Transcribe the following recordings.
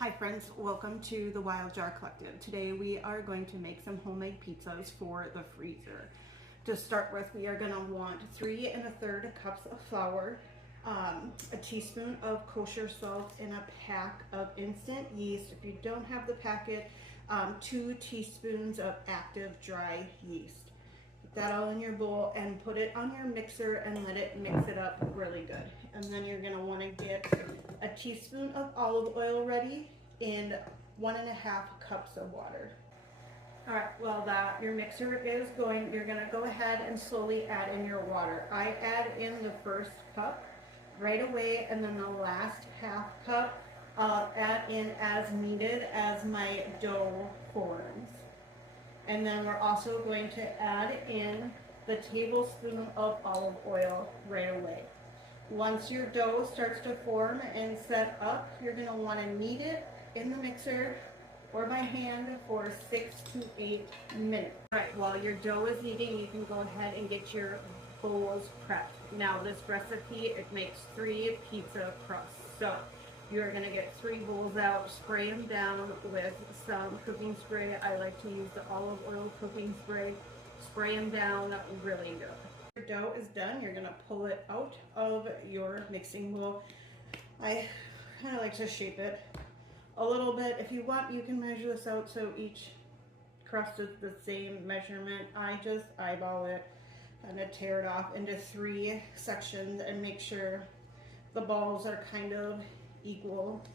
Hi friends, welcome to the Wild Jar Collective. Today we are going to make some homemade pizzas for the freezer. To start with, we are going to want 3 1/3 cups of flour, a teaspoon of kosher salt, and a pack of instant yeast. If you don't have the packet, 2 teaspoons of active dry yeast. Put that all in your bowl and put it on your mixer and let it mix it up really good. And then you're going to want to get a teaspoon of olive oil ready and 1 1/2 cups of water. All right, well that your mixer is going, you're gonna go ahead and slowly add in your water. I add in the first cup right away, and then the last half cup I'll add in as needed as my dough forms. And then we're also going to add in the tablespoon of olive oil right away. Once your dough starts to form and set up, you're going to want to knead it in the mixer or by hand for 6 to 8 minutes. All right, while your dough is kneading, you can go ahead and get your bowls prepped. Now this recipe, it makes 3 pizza crusts. So you're going to get 3 bowls out, spray them down with some cooking spray. I like to use the olive oil cooking spray. Spray them down really good. Your dough is done, you're going to pull it out of your mixing bowl. I kind of like to shape it a little bit. If you want, you can measure this out so each crust is the same measurement. I just eyeball it and tear it off into 3 sections and make sure the balls are kind of equal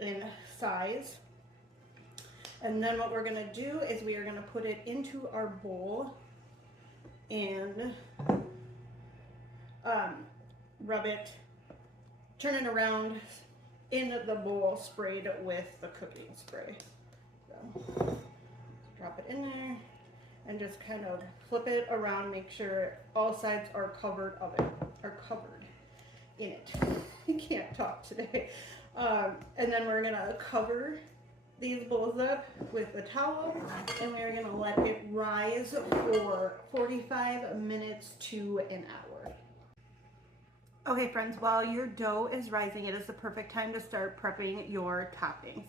in size. And then what we're going to do is we are going to put it into our bowl and rub it, turn it around in the bowl sprayed with the cooking spray. So drop it in there and just kind of flip it around, make sure all sides are covered in it. I can't talk today. And then we're gonna cover these bowls up with a towel, and we're going to let it rise for 45 minutes to an hour. Okay friends, while your dough is rising, it is the perfect time to start prepping your toppings.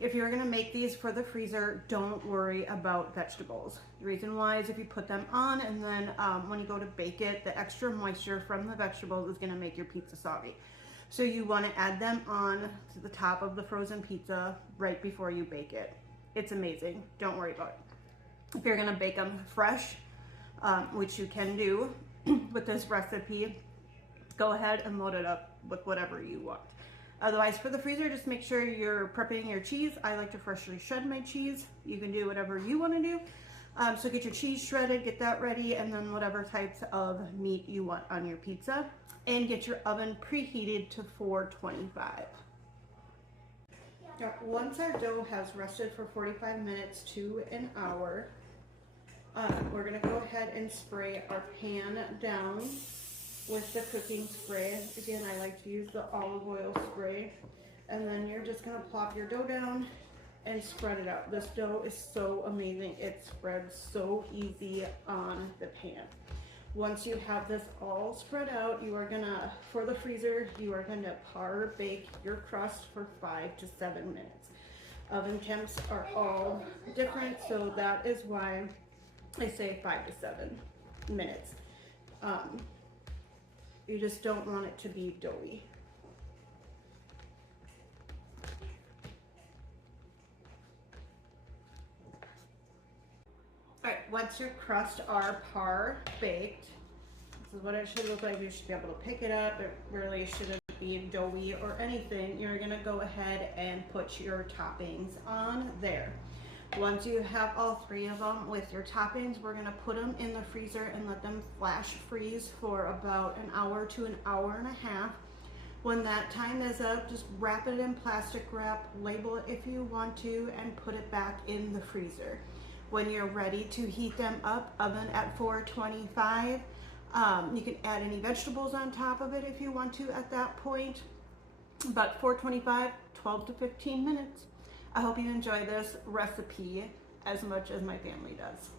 If you're going to make these for the freezer, don't worry about vegetables. The reason why is if you put them on and then when you go to bake it, the extra moisture from the vegetables is going to make your pizza soggy. So you want to add them on to the top of the frozen pizza right before you bake it. It's amazing. Don't worry about it. If you're going to bake them fresh, which you can do with this recipe, go ahead and load it up with whatever you want. Otherwise, for the freezer, just make sure you're prepping your cheese. I like to freshly shred my cheese. You can do whatever you want to do. So get your cheese shredded, get that ready, and then whatever types of meat you want on your pizza. And get your oven preheated to 425. Now, once our dough has rested for 45 minutes to an hour, we're going to go ahead and spray our pan down with the cooking spray. Again, I like to use the olive oil spray. And then you're just going to plop your dough down and spread it out. This dough is so amazing. It spreads so easy on the pan. Once you have this all spread out, you are gonna, for the freezer, you are gonna par bake your crust for 5 to 7 minutes. Oven temps are all different, so that is why I say 5 to 7 minutes. You just don't want it to be doughy. Alright, once your crusts are par baked, this is what it should look like. You should be able to pick it up. It really shouldn't be doughy or anything. You're going to go ahead and put your toppings on there. Once you have all 3 of them with your toppings, we're going to put them in the freezer and let them flash freeze for about an hour to an hour and a half. When that time is up, just wrap it in plastic wrap, label it if you want to, and put it back in the freezer. When you're ready to heat them up, oven at 425. You can add any vegetables on top of it if you want to at that point. But 425, 12 to 15 minutes. I hope you enjoy this recipe as much as my family does.